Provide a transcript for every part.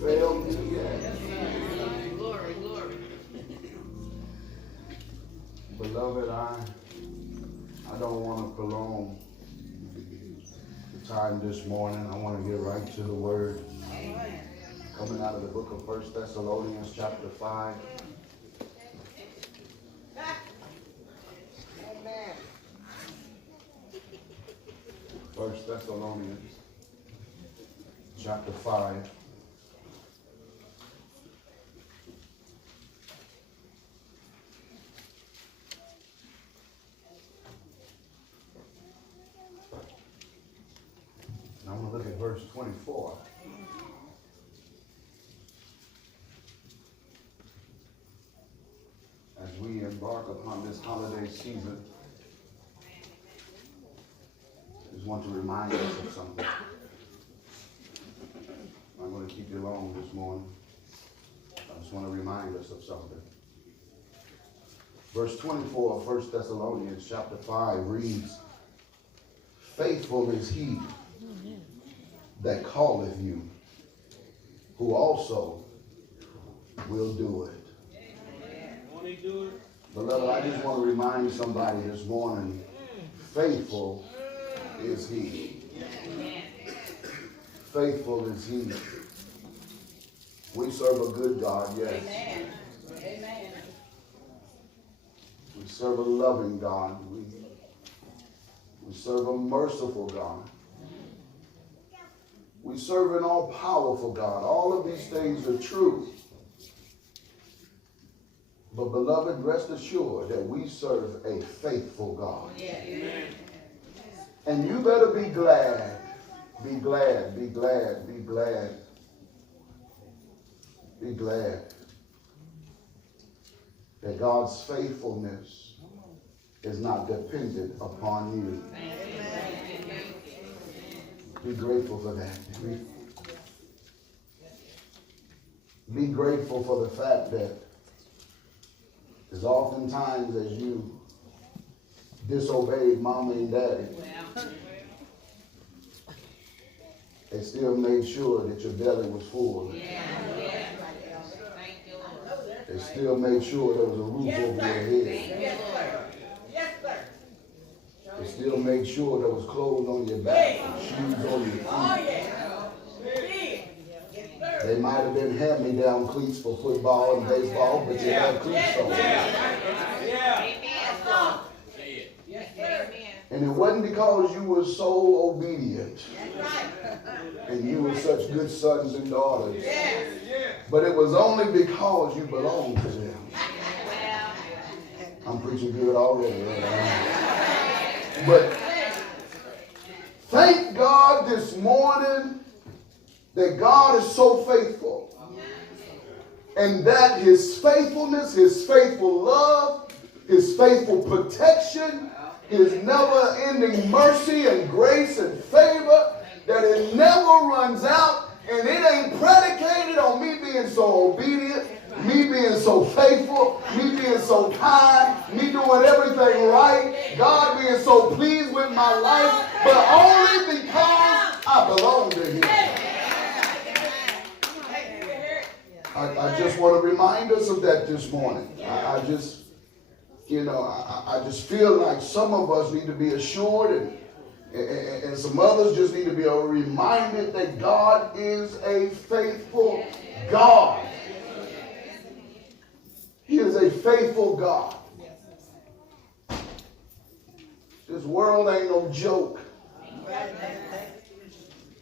failed me yet. Glory, glory. Beloved, I don't want to prolong the time this morning. I want to get right to the word. Amen. Coming out of the book of 1 Thessalonians chapter 5. Amen. 1 Thessalonians chapter 5. And I'm going to look at verse 24. As we embark upon this holiday season, I just want to remind us of something. I'm going to keep you long this morning. I just want to remind us of something. Verse 24 of 1 Thessalonians chapter 5 reads, "Faithful is he that calleth you, who also will do it." Beloved, I just want to remind somebody this morning, faithful is he. Faithful is he. We serve a good God, yes. Amen. Amen. We serve a loving God. We serve a merciful God. We serve an all-powerful God. All of these things are true. But beloved, rest assured that we serve a faithful God. Amen. And you better be glad, be glad, be glad, be glad, be glad that God's faithfulness is not dependent upon you. Be grateful for that. Be grateful for the fact that as oftentimes as you disobeyed mama and daddy, they still made sure that your belly was full. They still made sure there was a roof over your head. They still made sure there was clothes on your back and shoes on your feet. They might have been hand-me-down cleats for football and baseball, but you had cleats on. And it wasn't because you were so obedient and you were such good sons and daughters, but it was only because you belonged to them. I'm preaching good already. But thank God this morning that God is so faithful, and that his faithfulness, his faithful love, his faithful protection, his never-ending mercy and grace and favor, that it never runs out, and it ain't predicated on me being so obedient, me being so faithful, me being so kind, me doing everything right, God being so pleased with my life, but only because I belong to him. I just want to remind us of that this morning. I just feel like some of us need to be assured, and some others just need to be reminded that God is a faithful God. He is a faithful God. This world ain't no joke.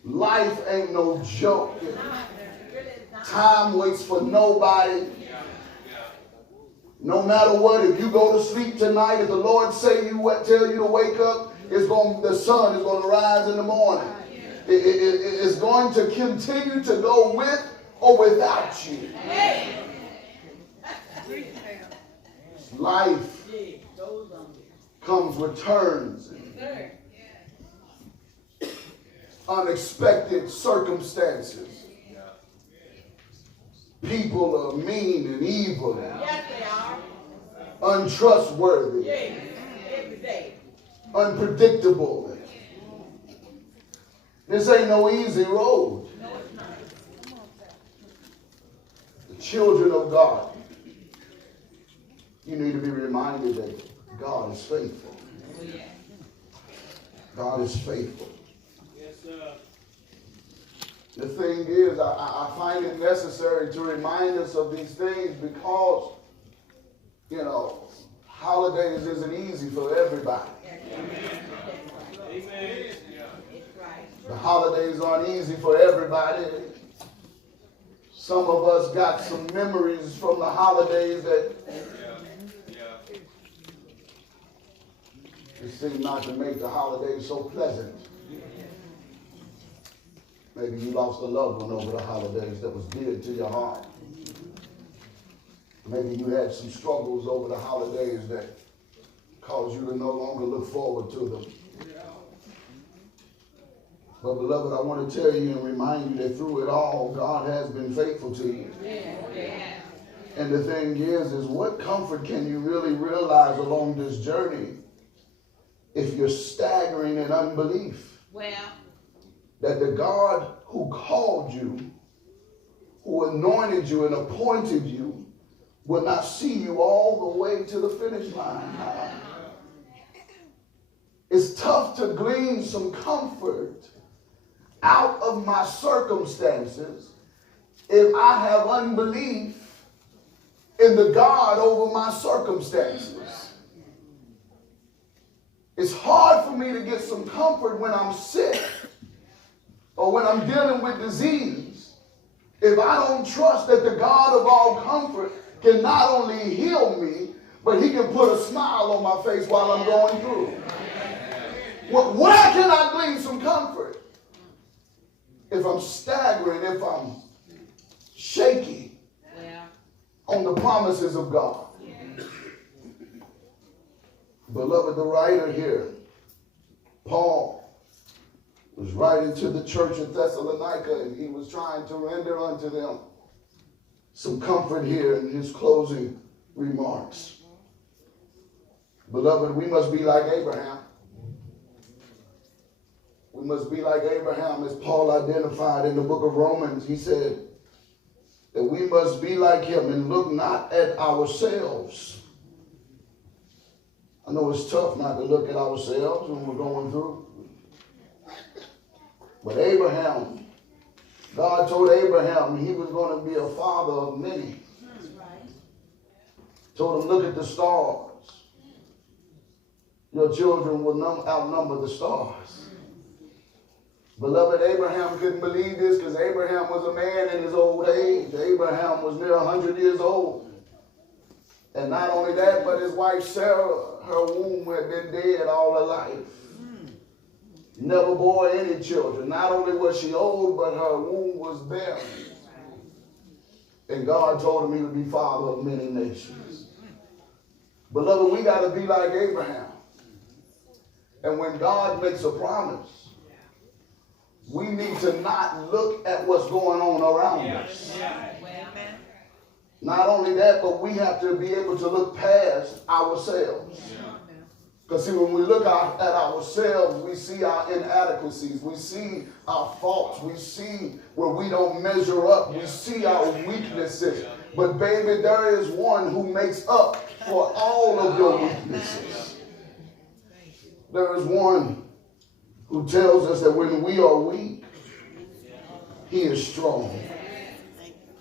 Life ain't no joke. Time waits for nobody. No matter what, if you go to sleep tonight, if the Lord tell you to wake up, the sun is going to rise in the morning. It's going to continue to go with or without you. Life comes with turns and unexpected circumstances. People are mean and evil and untrustworthy, unpredictable. This ain't no easy road. children of God, you need to be reminded that God is faithful. God is faithful. Yes, sir. The thing is, I find it necessary to remind us of these things because, you know, holidays isn't easy for everybody. Amen. The holidays aren't easy for everybody. Some of us got some memories from the holidays that it seem not to make the holidays so pleasant. Maybe you lost a loved one over the holidays that was dear to your heart. Maybe you had some struggles over the holidays that caused you to no longer look forward to them. But beloved, I want to tell you and remind you that through it all, God has been faithful to you. And the thing is what comfort can you really realize along this journey if you're staggering in unbelief? Well, that the God who called you, who anointed you and appointed you, will not see you all the way to the finish line. It's tough to glean some comfort out of my circumstances if I have unbelief in the God over my circumstances. It's hard for me to get some comfort when I'm sick or when I'm dealing with disease if I don't trust that the God of all comfort can not only heal me, but he can put a smile on my face while I'm going through. Where can I glean some comfort? If I'm staggering, if I'm shaky on the promises of God. Beloved, the writer here, Paul, was writing to the church at Thessalonica, and he was trying to render unto them some comfort here in his closing remarks. Beloved, we must be like Abraham. We must be like Abraham, as Paul identified in the book of Romans. He said that we must be like him and look not at ourselves. I know it's tough not to look at ourselves when we're going through. But Abraham, God told Abraham he was going to be a father of many. Told him, look at the stars. Your children will outnumber the stars. Beloved, Abraham couldn't believe this because Abraham was a man in his old age. Abraham was near 100 years old. And not only that, but his wife Sarah, her womb had been dead all her life. Never bore any children. Not only was she old, but her womb was barren. And God told him he would be father of many nations. Beloved, we got to be like Abraham. And when God makes a promise, we need to not look at what's going on around us. Not only that, but we have to be able to look past ourselves. Because see, when we look at ourselves, we see our inadequacies. We see our faults. We see where we don't measure up. We see our weaknesses. But baby, there is one who makes up for all of your weaknesses. There is one who tells us that when we are weak, he is strong.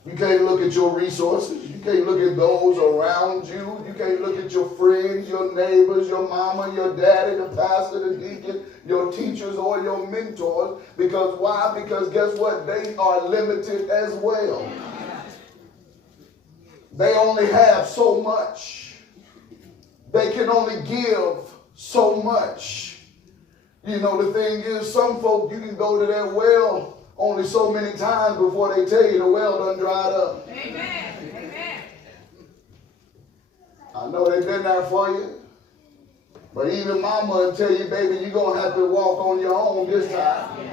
You can't look at your resources. You can't look at those around you. You can't look at your friends, your neighbors, your mama, your daddy, the pastor, the deacon, your teachers, or your mentors. Because why? Because guess what? They are limited as well. They only have so much. They can only give so much. You know, the thing is, some folk, you can go to their well only so many times before they tell you the well done dried up. Amen. Amen. I know they've been there for you. But even mama will tell you, baby, you're going to have to walk on your own this time.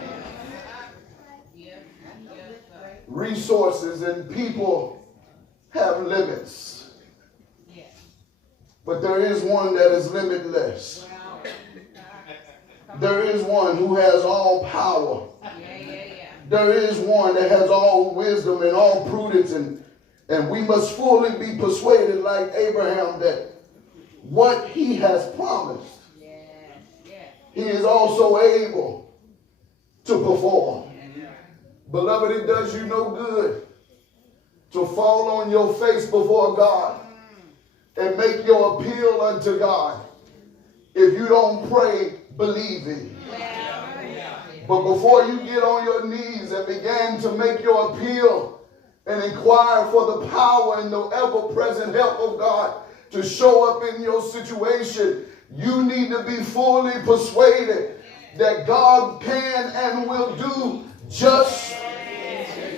Resources and people have limits. But there is one that is limitless. There is one who has all power. There is one that has all wisdom and all prudence and And we must fully be persuaded, like Abraham, that what he has promised, he is also able to perform. Beloved, it does you no good to fall on your face before God and make your appeal unto God if you don't pray believing. But before you get on your knees and begin to make your appeal and inquire for the power and the ever-present help of God to show up in your situation, you need to be fully persuaded that God can and will do just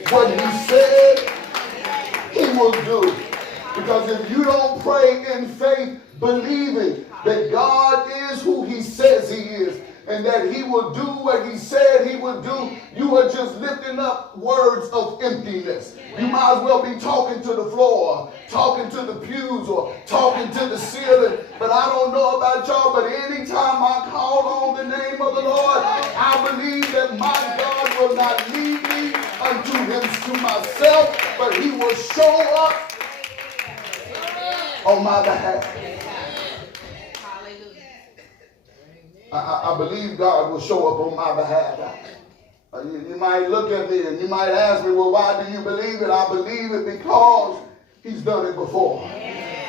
what he said he will do. Because if you don't pray in faith, believing that God is who he says he is, and that he will do what he said he would do, you are just lifting up words of emptiness. You might as well be talking to the floor, talking to the pews, or talking to the ceiling. But I don't know about y'all, but anytime I call on the name of the Lord, I believe that my God will not lead me unto him to myself, but he will show up on my behalf. I believe God will show up on my behalf. You might look at me and you might ask me, well, why do you believe it? I believe it because he's done it before.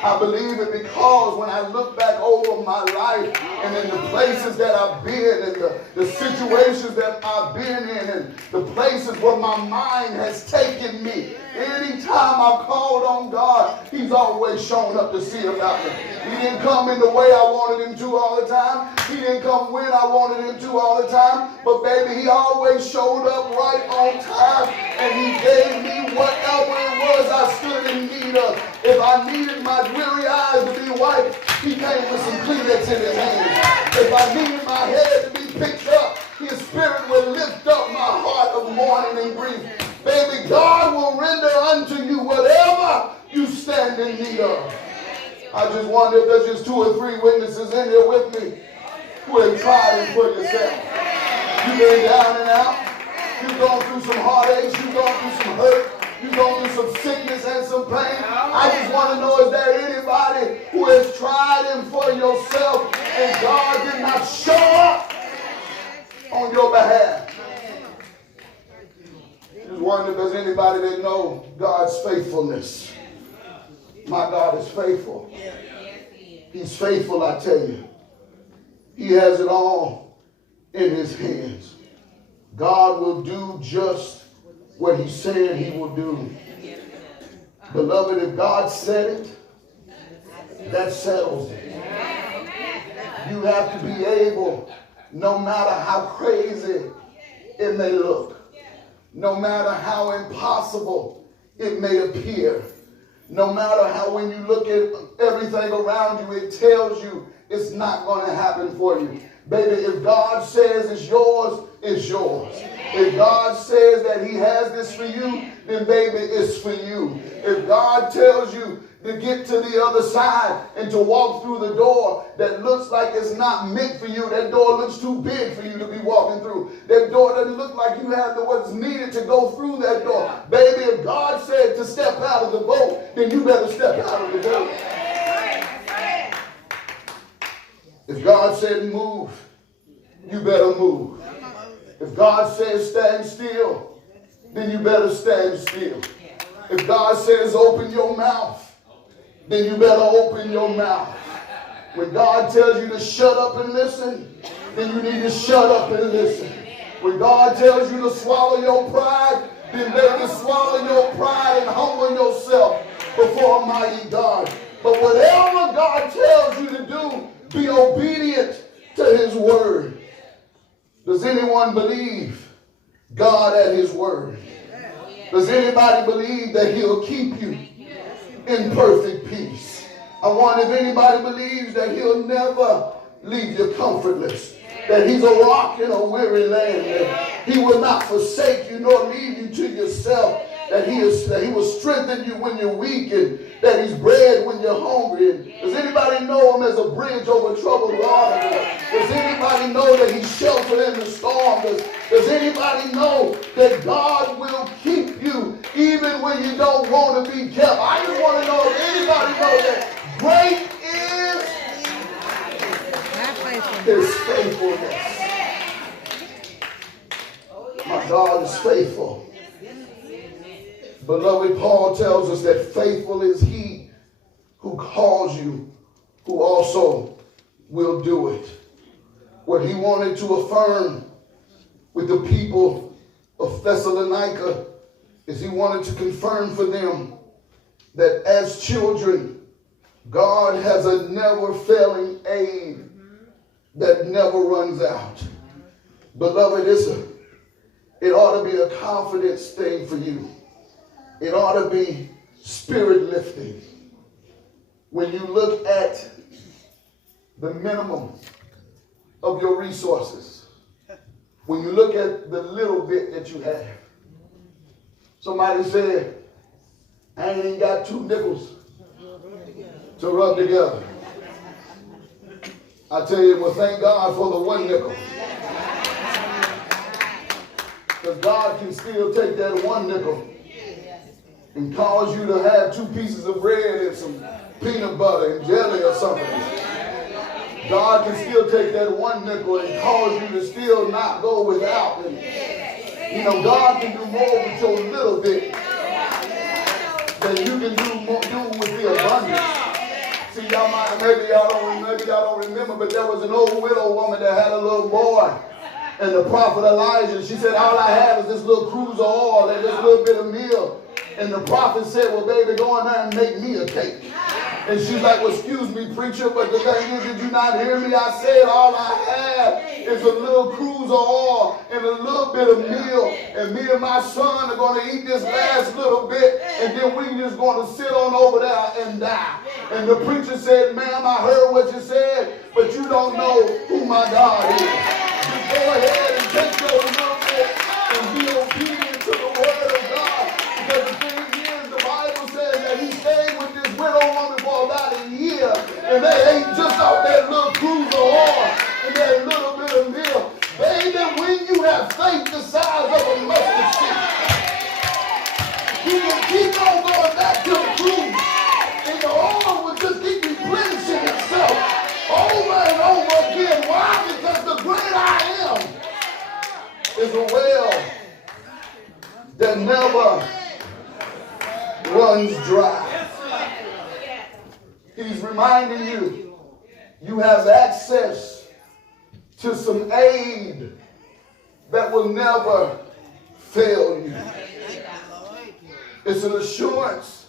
I believe it because when I look back over my life and in the places that I've been and the situations that I've been in and the places where my mind has taken me, anytime I've called on God, he's always shown up to see about me. He didn't come in the way I wanted him to all the time. He didn't come when I wanted him to all the time. But baby, he always showed up right on time, and he gave me whatever it was I stood in need of. If I needed my weary eyes to be wiped, he came with some Kleenex in his hand. If I needed my head to be picked up, his spirit will lift up my heart of mourning and grief. Baby, God will render unto you whatever you stand in need of. I just wonder if there's just 2 or 3 witnesses in here with me who have tried it for yourself. You've been down and out. You've gone through some heartaches. You've gone through some hurt. You've gone through some sickness and some pain. I just want to know, is there anybody who has tried him for yourself and God did not show up on your behalf? I just wonder if there's anybody that knows God's faithfulness. My God is faithful. He's faithful, I tell you. He has it all in his hands. God will do just what he said he will do. Beloved, if God said it, that settles it. You have to be able, no matter how crazy it may look, no matter how impossible it may appear, no matter how when you look at everything around you, it tells you it's not going to happen for you. Baby, if God says it's yours, it's yours. If God says that he has this for you, then baby, it's for you. If God tells you to get to the other side and to walk through the door that looks like it's not meant for you, that door looks too big for you to be walking through, that door doesn't look like you have what's needed to go through that door. Baby, if God said to step out of the boat, then you better step out of the boat. If God said move, you better move. If God says stand still, then you better stand still. If God says open your mouth, then you better open your mouth. When God tells you to shut up and listen, then you need to shut up and listen. When God tells you to swallow your pride, then baby, swallow your pride and humble yourself before Almighty God. But whatever God tells you to do, be obedient to his word. Does anyone believe God at his word? Does anybody believe that he'll keep you in perfect peace? I wonder if anybody believes that he'll never leave you comfortless, that he's a rock in a weary land, that he will not forsake you nor leave you to yourself, that he will strengthen you when you're weak, and that he's bread when you're hungry. And does anybody know him as a bridge over troubled water? Does anybody know that he's shelter in the storm? Does anybody know that God will keep you even when you don't want to be kept. I just want to know if anybody knows that great is his faithfulness. My God is faithful. Beloved, Paul tells us that faithful is he who calls you, who also will do it. What he wanted to affirm with the people of Thessalonica is he wanted to confirm for them that as children, God has a never failing aid that never runs out. Beloved, it ought to be a confidence thing for you. It ought to be spirit lifting. When you look at the minimum of your resources, when you look at the little bit that you have, somebody said, I ain't got 2 nickels to rub together. I tell you, well, thank God for the 1 nickel. Because God can still take that 1 nickel and cause you to have 2 pieces of bread and some peanut butter and jelly or something. God can still take that 1 nickel and cause you to still not go without. And, you know, God can do more with your little bit than you can do with the abundance. See, maybe y'all don't remember, but there was an old widow woman that had a little boy. And the prophet Elijah, she said, all I have is this little cruse of oil and this little bit of meal. And the prophet said, well, baby, go in there and make me a cake. And she's like, well, excuse me, preacher, but the thing is, did you not hear me? I said all I have is a little cruse of oil and a little bit of meal. And me and my son are going to eat this last little bit. And then we just going to sit on over there and die. And the preacher said, ma'am, I heard what you said, but you don't know who my God is. Just go ahead and take your little bit and be obedient to the word of God. Because the thing is, the Bible says that he stayed with this widow woman for about a year, and they ate just off that little cruse of oil and that little bit of meal. Baby, when you have faith the size of a mustard seed, you can keep on going back to the cruse, and the oil will just keep replenishing itself over and over again. Why? Because the great I am is a well that never runs dry. He's reminding you, you have access to some aid that will never fail you. It's an assurance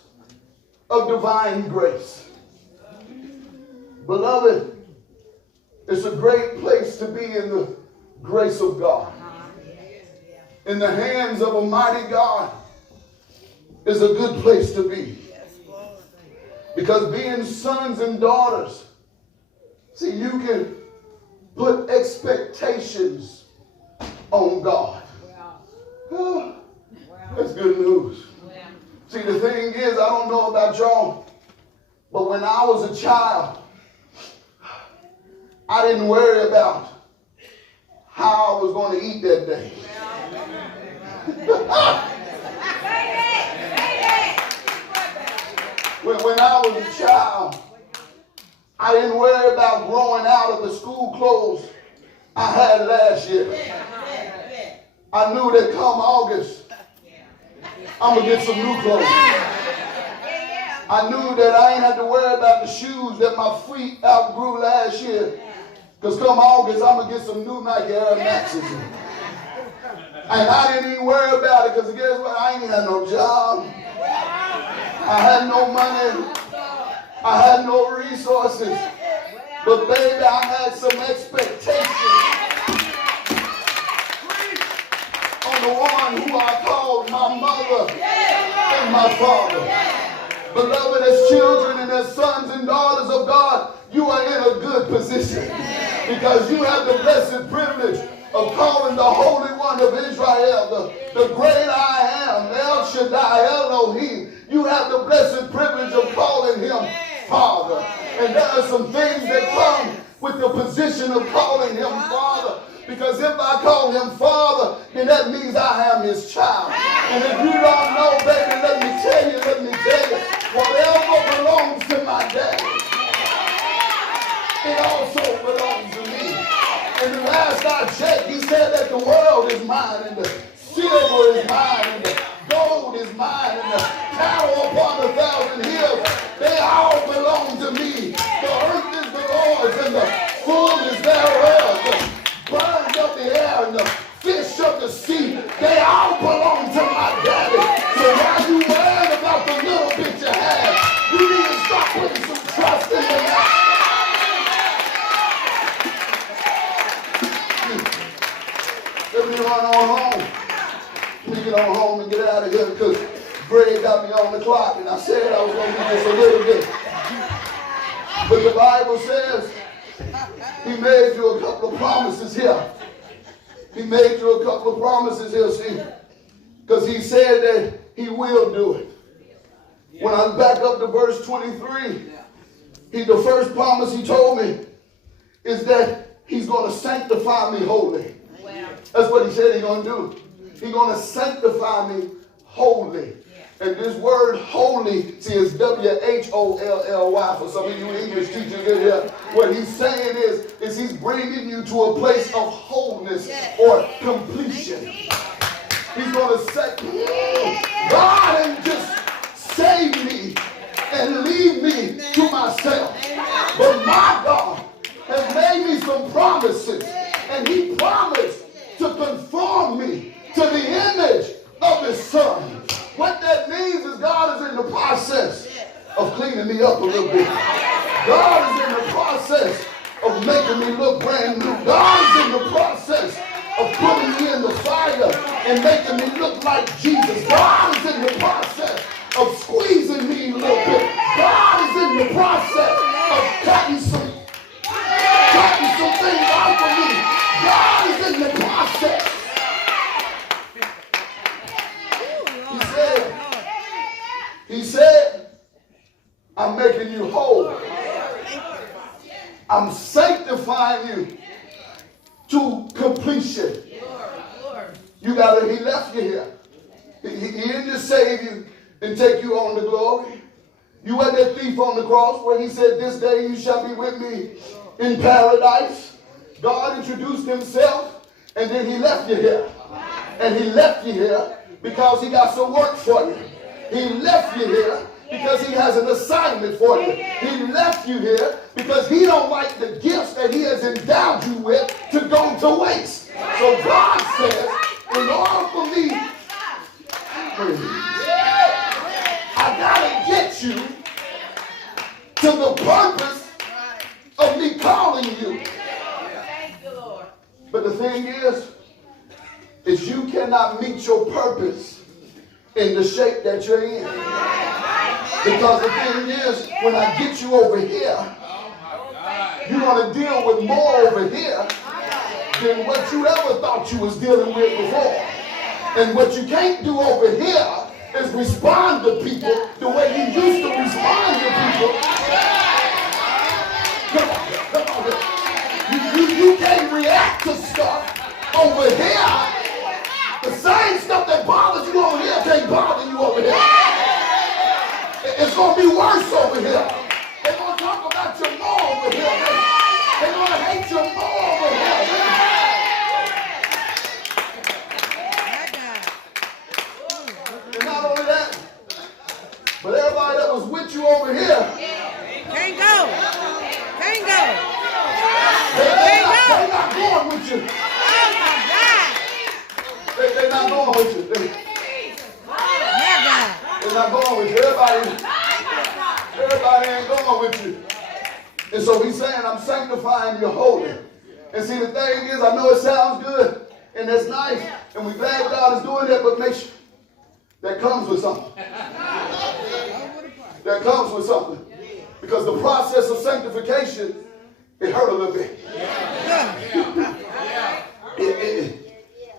of divine grace. Beloved, it's a great place to be in the grace of God. In the hands of a mighty God is a good place to be. Because being sons and daughters, see, you can put expectations on God. Oh, that's good news. See, the thing is, I don't know about y'all, but when I was a child, I didn't worry about how I was going to eat that day. When I was a child, I didn't worry about growing out of the school clothes I had last year. I knew that come August, I'm going to get some new clothes. I knew that I ain't had to worry about the shoes that my feet outgrew last year. Because come August, I'm going to get some new Nike Air Maxes. And I didn't even worry about it because guess what? I ain't had no job. I had no money. I had no resources. But baby, I had some expectations on the one who I called my mother and my father. Beloved, as children and as sons and daughters of God, you are in a good position because you have the blessed privilege of calling the Holy One of Israel, the great I am, El Shaddai, Elohim. You have the blessed privilege of calling him Father. And there are some things that come with the position of calling him Father. Because if I call him Father, then that means I am his child. And if you don't know, baby, let me tell you, whatever belongs to my daddy, it also belongs to me. And the last I checked, he said that the world is mine, and the silver is mine, and the gold is mine, and the cattle upon 1,000 hills, they all belong to me. The earth is the Lord's, and the fullness thereof, the birds of the air, and the fish of the sea, they all belong to my daddy. So while you worrying about the little bit you have, you need to start putting some trust in the Lord. Let me run on home. Let me get on home and get out of here because Greg got me on the clock and I said I was going to do this a little bit. But the Bible says he made you a couple of promises here. He made you a couple of promises here, see, because he said that he will do it. When I back up to verse 23, the first promise he told me is that he's going to sanctify me holy. That's what he said he's going to do. He's going to sanctify me holy. And this word holy, see, is W-H-O-L-L-Y for some of you English teachers in here. What he's saying is he's bringing you to a place of wholeness or completion. He's going to say, God ain't just save me and leave me to myself. But my God has made me some promises. And he promised to conform me to the image of his son. What that means is God is in the process of cleaning me up a little bit. God is in the process of making me look brand new. God is in the process of putting me in the fire and making me look like Jesus. God is in the process of squeezing me a little bit. God is in the process of cutting some things out for me. God is in the process. He said, I'm making you whole. I'm sanctifying you to completion. He left you here. He didn't just save you and take you on to glory. You were that thief on the cross where he said, this day you shall be with me in paradise. God introduced himself and then he left you here. And he left you here because he got some work for you. He left you here because he has an assignment for you. He left you here because he don't like the gifts that he has endowed you with to go to waste. So God says, in order for me, I gotta get you to the purpose of me calling you. But the thing is you cannot meet your purpose in the shape that you're in. Because the thing is, when I get you over here, you're going to deal with more over here than what you ever thought you was dealing with before. And what you can't do over here is respond to people the way you used to respond to people. Come on. You can't react to stuff over here. The same stuff that bothers you over here can't bother you over here. It's going to be worse over here. They're going to talk about you more over here. They're going to hate you more over here. And not only that, but everybody that was with you over here can't go. They're not going with you. They're not going with you. They're not going with you. Everybody ain't going with you. And so he's saying, I'm sanctifying you holy. And see, the thing is, I know it sounds good, and that's nice, and we're glad God is doing that, but make sure that comes with something. That comes with something. Because the process of sanctification, it hurt a little bit.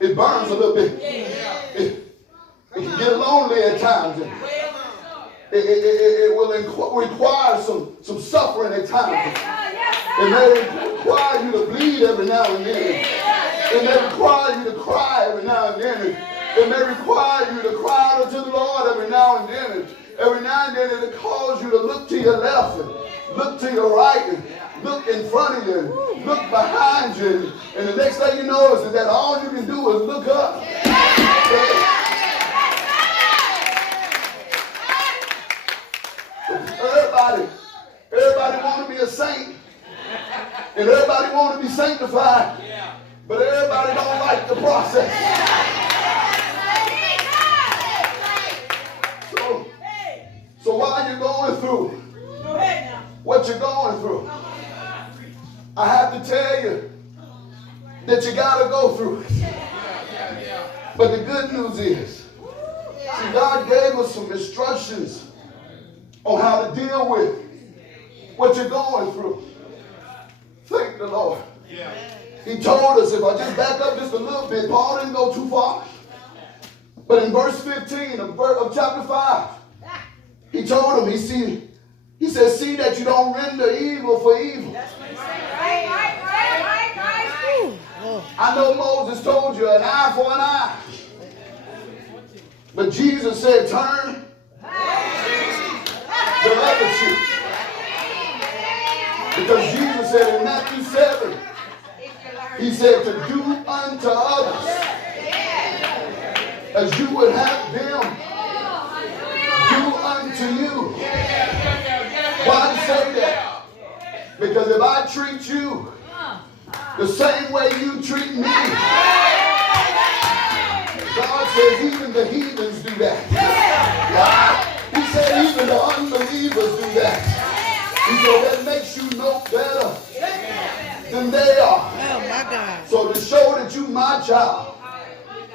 It burns a little bit. It can get lonely at times. It will require some suffering at times. It may require you to bleed every now and then. It may require you to cry every now and then. It may require you to cry out unto the Lord every now and then. Every now and then it calls you to look to your left and look to your right and look in front of you and look behind you. And the next thing you know is that all you can do is look up. Everybody want to be a saint. And everybody want to be sanctified. But everybody don't like the process. So while you're going through what you're going through, I have to tell you that you got to go through it. But the good news is, see, God gave us some instructions on how to deal with what you're going through. Thank the Lord. He told us, if I just back up just a little bit, Paul didn't go too far. But in verse 15 of chapter 5, he told him, he said, see that you don't render evil for evil. That's what he said. Right. I know Moses told you an eye for an eye. But Jesus said, turn the other cheek. Because Jesus said in Matthew 7, he said to do unto others as you would have them do unto you. Why do you say that? Because if I treat you the same way you treat me, God says even the heathens do that. He said even the unbelievers do that. He said that makes you no better than they are. Oh my God. So to show that you my child,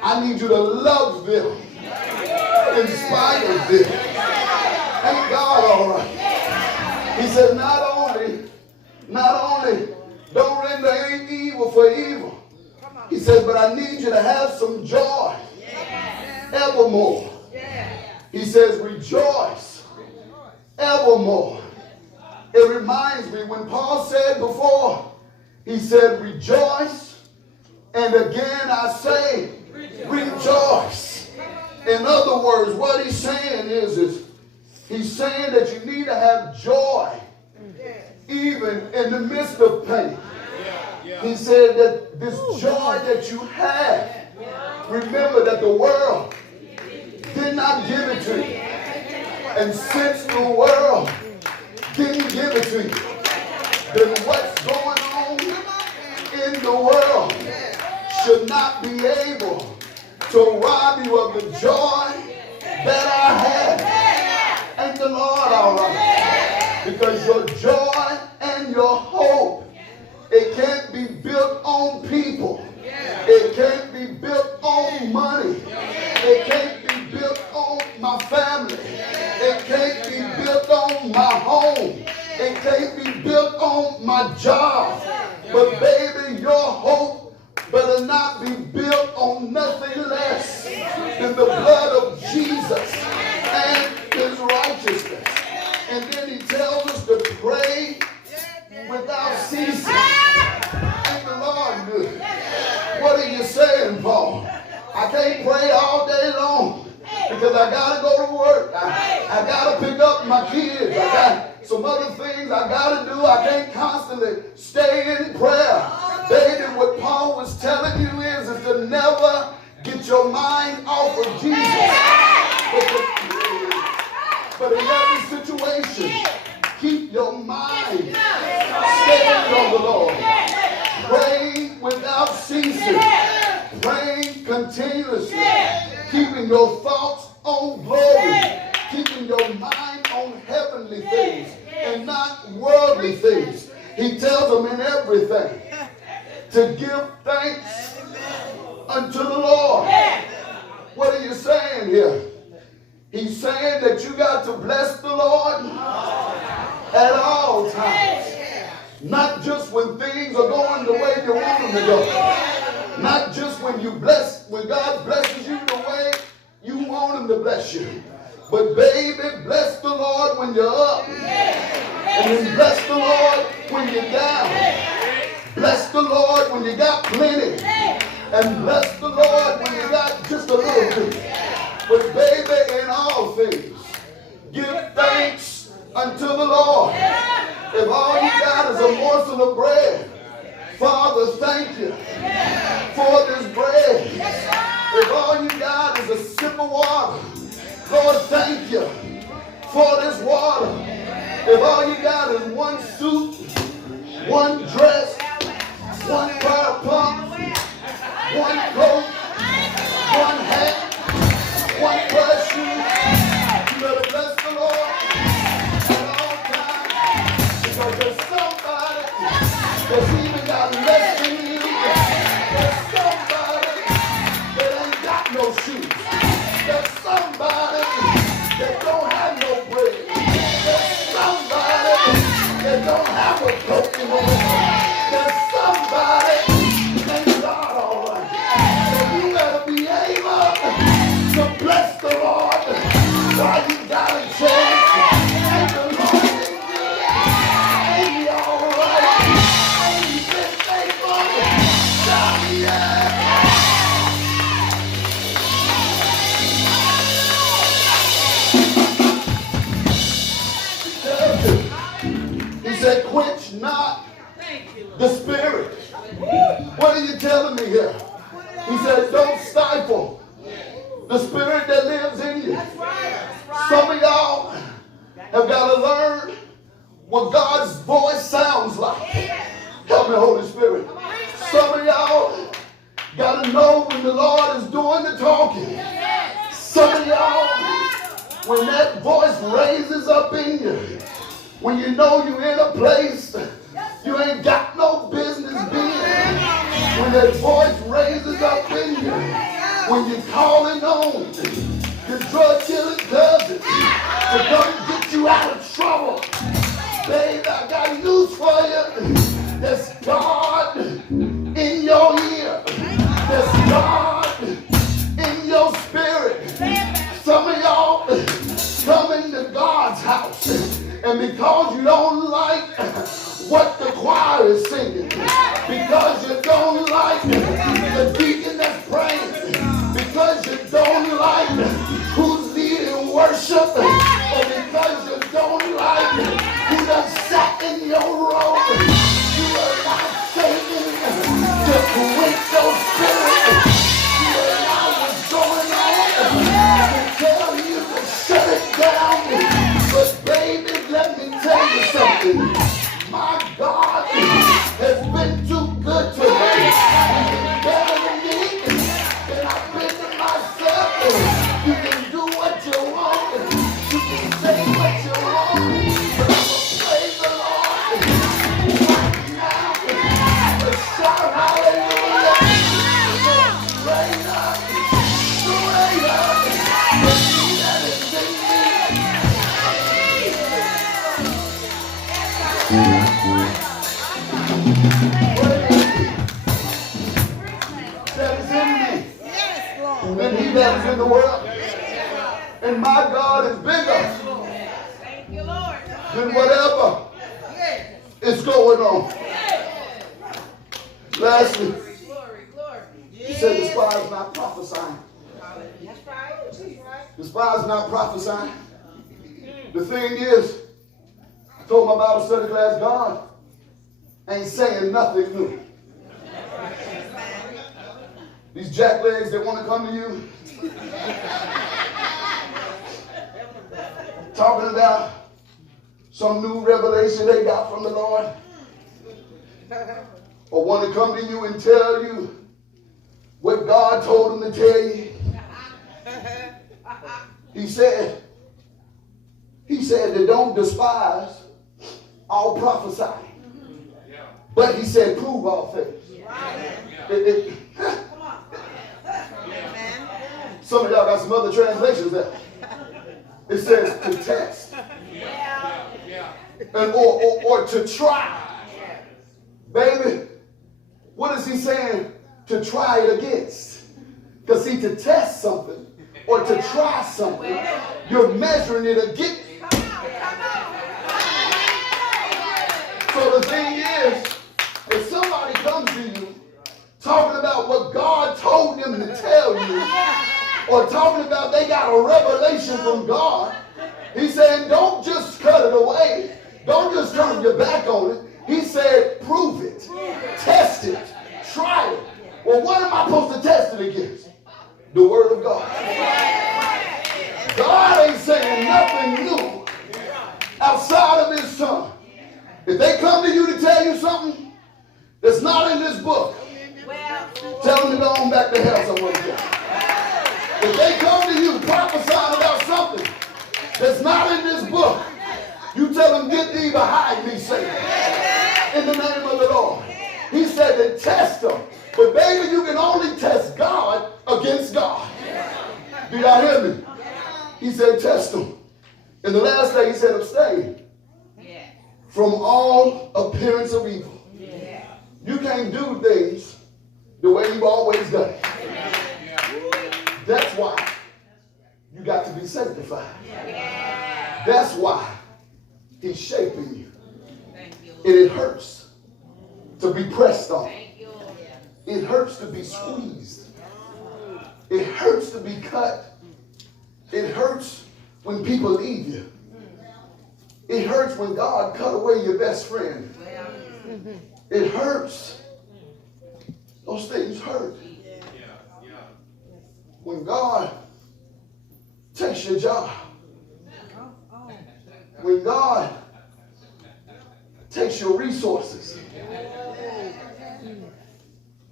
I need you to love them in spite of them. Ain't God all right? He said not only don't render any evil for evil. He said, but I need you to have some joy evermore. He says, rejoice evermore. It reminds me when Paul said before, he said, rejoice, and again I say, rejoice. In other words, what he's saying is he's saying that you need to have joy even in the midst of pain. He said that this joy that you have, remember that the world did not give it to you. And since the world didn't give it to you, then what's going on in the world should not be able to rob you of the joy that I have. Ain't the Lord all right? Because your joy and your hope, it can't be built on people. It can't be built on money. It can't be built on my family. It can't be built on my home. It can't be built on my job. But baby, your hope better not be built on nothing less than the blood of Jesus and his righteousness. And then he tells us to pray without ceasing. Ain't the Lord good? What are you saying, Paul? I can't pray all day long because I got to go to work. I got to pick up my kids. I got some other things I got to do. I can't constantly stay in prayer. Baby, what Paul was telling you is to never get your mind off of Jesus. But in every situation, keep your mind stayed on the Lord. Praying without ceasing. Praying continuously. Keeping your thoughts on glory. Keeping your mind on heavenly things and not worldly things. He tells them in everything to give thanks unto the Lord. What are you saying here? He's saying that you got to bless the Lord at all times. Not just when things are going the way you want them to go. Not just when God blesses you the way you want him to bless you. But baby, bless the Lord when you're up. And then bless the Lord when you're down. Bless the Lord when you got plenty. And bless the Lord when you got just a little bit. But baby, in all things, give thanks unto the Lord. If all you got is a morsel of bread, Father, thank you for this bread. If all you got is a sip of water, Lord, thank you for this water. If all you got is one suit, one dress, one pair of pumps, one coat, one hat, one pair of shoes, you better bless the Lord at all times. Because there's somebody that's even got less than you. There's somebody that ain't got no shoes. There's somebody that don't have no bread. There's somebody that don't have a coat anymore. There's somebody thank God all right. So you better be able to bless the Lord while you got a chance. And the Lord is good. Ain't he all right? Ain't he been faithful? Shout yeah. He said, quench not the spirit. What are you telling me here? He said, don't stifle the spirit that lives in you. Some of y'all have got to learn what God's voice sounds like. Help me, Holy Spirit. Some of y'all got to know when the Lord is doing the talking. Some of y'all, when that voice raises up in you, when you know you're in a place you ain't got no business being, when that voice raises up in you, when you're calling on your drug-dealing cousin to come get you out of trouble, babe, I got news for you. There's God in your ear. There's God in your spirit. Some of y'all come into God's house, and because you don't like what the choir is singing, because you don't like the deacon that's praying, because you don't like who's leading worship, or because you don't like who done sat in your row, you allow Satan to quench your spirit. You allow what's going on to tell you to shut it down. But baby, let me tell you something. My God has been too good to me. He's been better than me. And I've been to myself. You can do what you want. You can say what you want. But I'm going to praise the Lord right now. But shout hallelujah. Straight up. Straight up. The he that is in me. That is in me than he that is in the world. And my God is bigger than whatever is going on. Lastly, he said, despise not prophesying. Despise not prophesying. The thing is, I told my Bible study class, God ain't saying nothing new. These jacklegs that want to come to you, talking about some new revelation they got from the Lord, or want to come to you and tell you what God told them to tell you. He said that don't despise all prophesying. But he said, prove all things. Some of y'all got some other translations there. It says to test. And, or to try. Baby, what is he saying to try it against? Because see, to test something or to try something, you're measuring it against. So the thing is, if somebody comes to you talking about what God told them to tell you, or talking about they got a revelation from God, he's saying don't just cut it away. Don't just turn your back on it. He said prove it, test it, try it. Well, what am I supposed to test it against? The Word of God. God ain't saying nothing new outside of his Son. If they come to you to tell you something that's not in this book, tell them to go on back to hell somewhere else. If they come to you prophesying about something that's not in this book, you tell them, get thee behind me, Satan, in the name of the Lord. He said to test them. But baby, you can only test God against God. Do y'all hear me? He said test them. In the last day, he said abstain from all appearance of evil. You can't do things the way you've always done it. That's why you got to be sanctified. That's why he's shaping you. And it hurts to be pressed on. It hurts to be squeezed. It hurts to be cut. It hurts when people leave you. It hurts when God cut away your best friend. It hurts. Those things hurt. When God takes your job. When God takes your resources.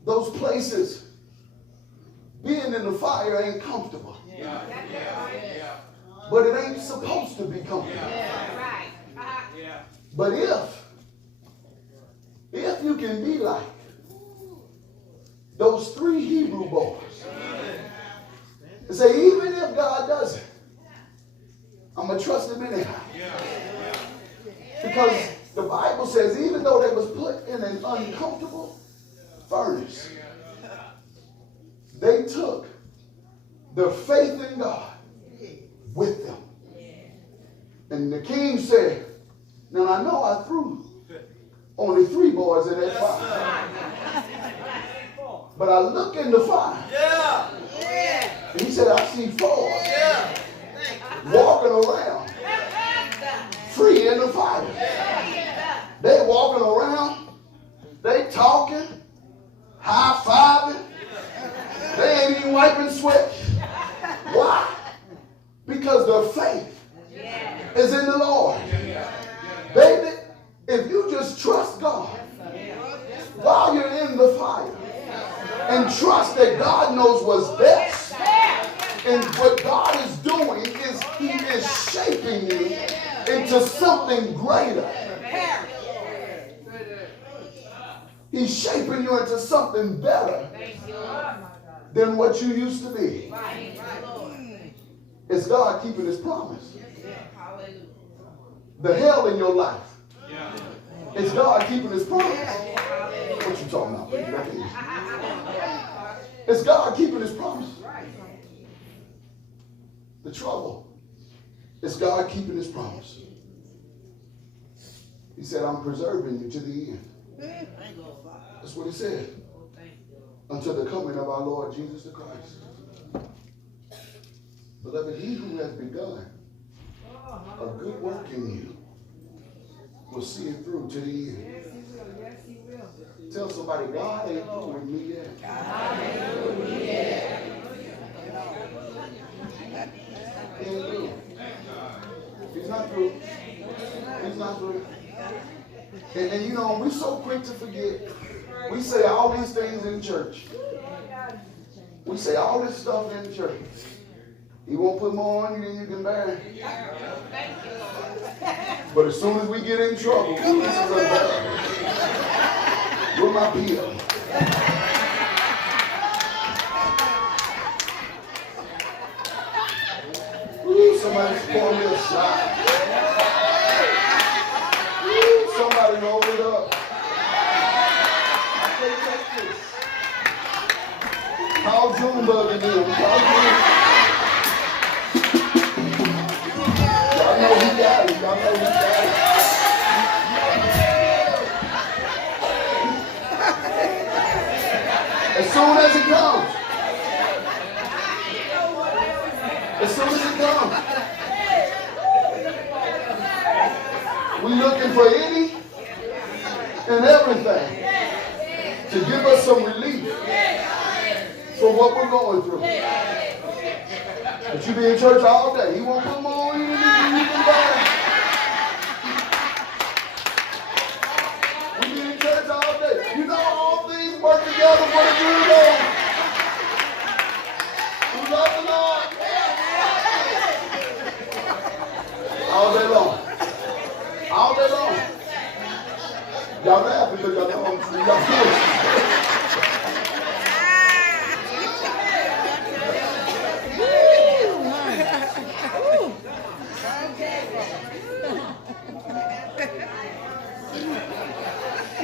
Those places, being in the fire ain't comfortable. But it ain't supposed to be comfortable. But if you can be like those 3 Hebrew boys and say, even if God does it, I'm going to trust him anyhow. Because the Bible says even though they was put in an uncomfortable furnace, they took their faith in God with them. And the king said, now I know I threw only 3 boys in that fire. But I look in the fire. And he said, I see 4 walking around free in the fire. They walking around. They talking, high-fiving. They ain't even wiping sweat. Why? Because their faith is in the Lord. Baby, if you just trust God while you're in the fire and trust that God knows what's best, and what God is doing is he is shaping you into something greater. He's shaping you into something better than what you used to be. It's God keeping his promise. The hell in your life, it's God keeping his promise. What you talking about, baby? It's God keeping his promise. The trouble is God keeping his promise. He said, I'm preserving you to the end. That's what he said. Until the coming of our Lord Jesus the Christ. Beloved, he who has begun a good work in you will see it through to the end. Yes, he will. Tell somebody, God ain't through with me yet. God ain't through with me yet. He ain't through. He's not through. He's not through. And you know, we're so quick to forget. We say all these things in church. We say all this stuff in church. He won't put more on you than you can bear. But as soon as we get in trouble, this is unbearable. Where my pill? Ooh, somebody's pouring me a shot. Ooh, somebody roll it up. I can't take this. Call Junebug again. Call Junebug. know you got it. As soon as it comes. As soon as it comes. We're looking for any and everything to give us some relief for what we're going through. But you be in church all day. He won't put more on you than you can buy. We be in church all day. You know all things work together for the good of those who love the Lord. All day long. All day long. Y'all laugh because y'all know I'm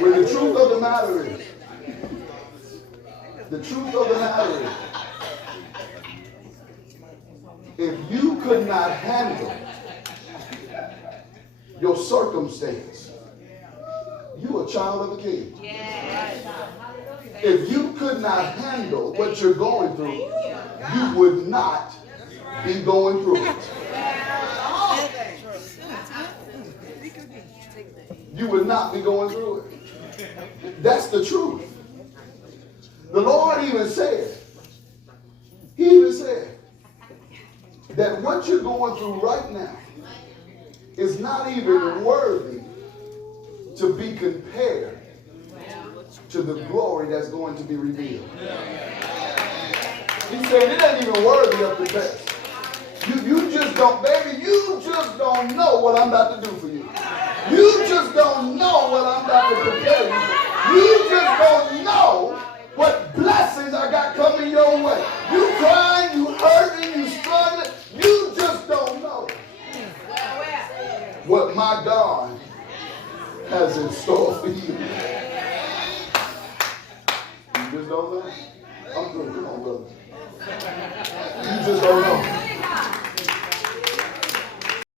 Well, the truth of the matter is, if you could not handle your circumstance, you a child of a king. If you could not handle what you're going through, you would not be going through it. You would not be going through it. That's the truth. The Lord even said, that what you're going through right now is not even worthy to be compared to the glory that's going to be revealed. He said it ain't even worthy of the best. You just don't, baby, you just don't know what I'm about to do for you. You just don't know what I'm about to prepare you for. You just don't know what blessings I got coming your way. You crying, you hurting, you struggling. You just don't know what my God has in store for you. You just don't know. I'm good. Come on, brother. You just don't know.